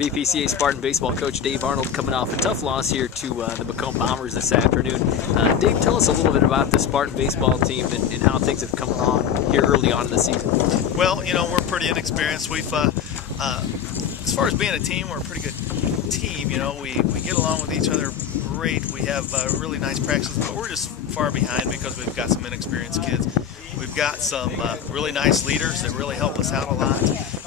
BPCA Spartan baseball coach Dave Arnold coming off a tough loss here to the Macomb Bombers this afternoon. Dave, tell us a little bit about the Spartan baseball team and how things have come on here early on in the season. Well, you know, we're pretty inexperienced. We've, as far as being a team, we're a pretty good team. You know, we get along with each other great. We have really nice practices, but we're just far behind because we've got some inexperienced kids. We've got some really nice leaders that really help us out a lot.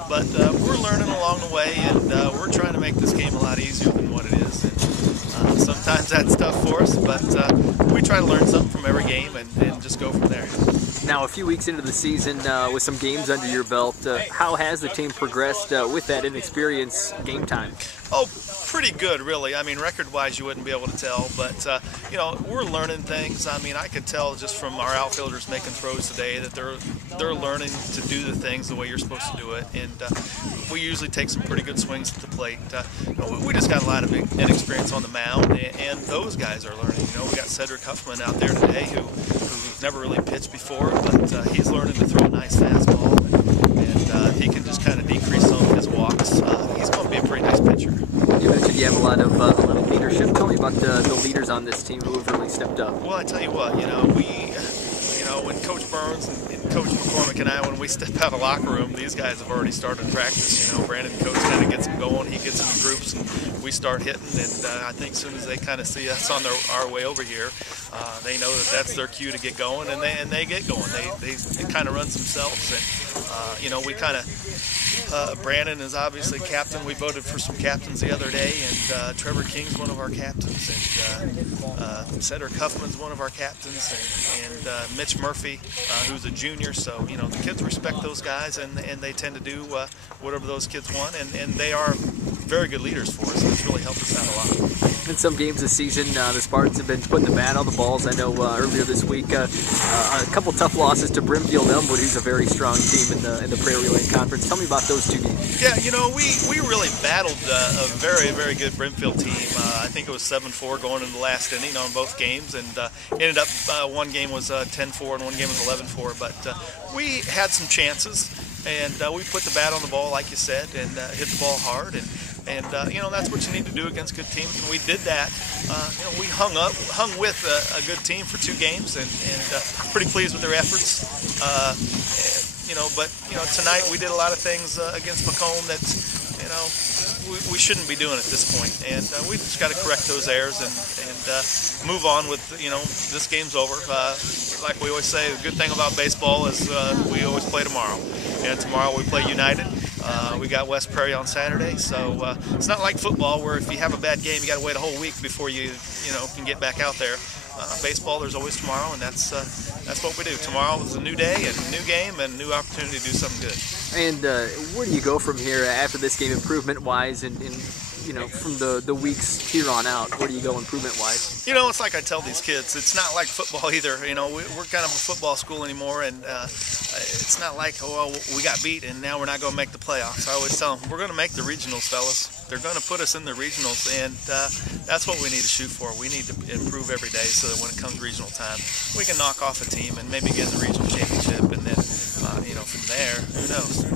But we're learning along the way, and we're trying to make this game a lot easier than what it is. And sometimes that's tough for us, but we try to learn something from every game and just go from there. Now, a few weeks into the season, with some games under your belt, how has the team progressed with that inexperienced game time? Oh, pretty good, really. I mean, record-wise, you wouldn't be able to tell, but you know, we're learning things. I mean, I could tell just from our outfielders making throws today that they're learning to do the things the way you're supposed to do it, and we usually take some pretty good swings at the plate. We just got a lot of inexperience on the mound, and those guys are learning. You know, we got Cedric Huffman out there today who's never really pitched before, but he's learning to throw a nice fastball, and he can just kind of decrease some of his walks. He's going to be a pretty nice pitcher. You mentioned you have a lot of leadership. Tell me about the leaders on this team who have really stepped up. Well, I tell you what, you know, when Coach Burns and Coach McCormick and I, when we step out of the locker room, these guys have already started practice. You know, Brandon Coach kind of gets them going. He gets them in groups, and we start hitting. And I think as soon as they kind of see us on our way over here, they know that that's their cue to get going, and they get going. It kind of runs themselves, and you know, we kind of. Brandon is obviously captain. We voted for some captains the other day, and Trevor King's one of our captains, and Cedric Huffman's one of our captains, and Mitch Murphy, who's a junior. So, you know, the kids respect those guys, and they tend to do whatever those kids want, and they are very good leaders for us. It's really helped us out a lot. In some games this season, the Spartans have been putting the bat on the balls. I know earlier this week, a couple tough losses to Brimfield Elmwood, who's a very strong team in the Prairie Lane Conference. Tell me about those two games. Yeah, you know, we really battled a very, very good Brimfield team. I think it was 7-4 going into the last inning on both games, and ended up one game was 10-4 and one game was 11-4. But we had some chances, and we put the bat on the ball, like you said, and hit the ball hard. And you know, that's what you need to do against good teams, and we did that. You know, we hung with a good team for 2 games, and pretty pleased with their efforts. You know, but you know, tonight we did a lot of things against Macomb that, you know, we shouldn't be doing at this point, and we just got to correct those errors and move on with, you know, this game's over. Like we always say, the good thing about baseball is we always play tomorrow, and tomorrow we play United. We got West Prairie on Saturday, so it's not like football where if you have a bad game, you got to wait a whole week before you know, can get back out there. Baseball, there's always tomorrow, and that's what we do. Tomorrow is a new day and a new game and a new opportunity to do something good. And where do you go from here after this game, improvement-wise, and you know, from the weeks here on out? Where do you go improvement-wise? You know, it's like I tell these kids, it's not like football either. You know, we're kind of a football school anymore, and it's not like, oh, well, we got beat and now we're not going to make the playoffs. I always tell them, we're going to make the regionals, fellas. They're going to put us in the regionals, and that's what we need to shoot for. We need to improve every day so that when it comes regional time, we can knock off a team and maybe get in the regional championship, and then, you know, from there, who knows?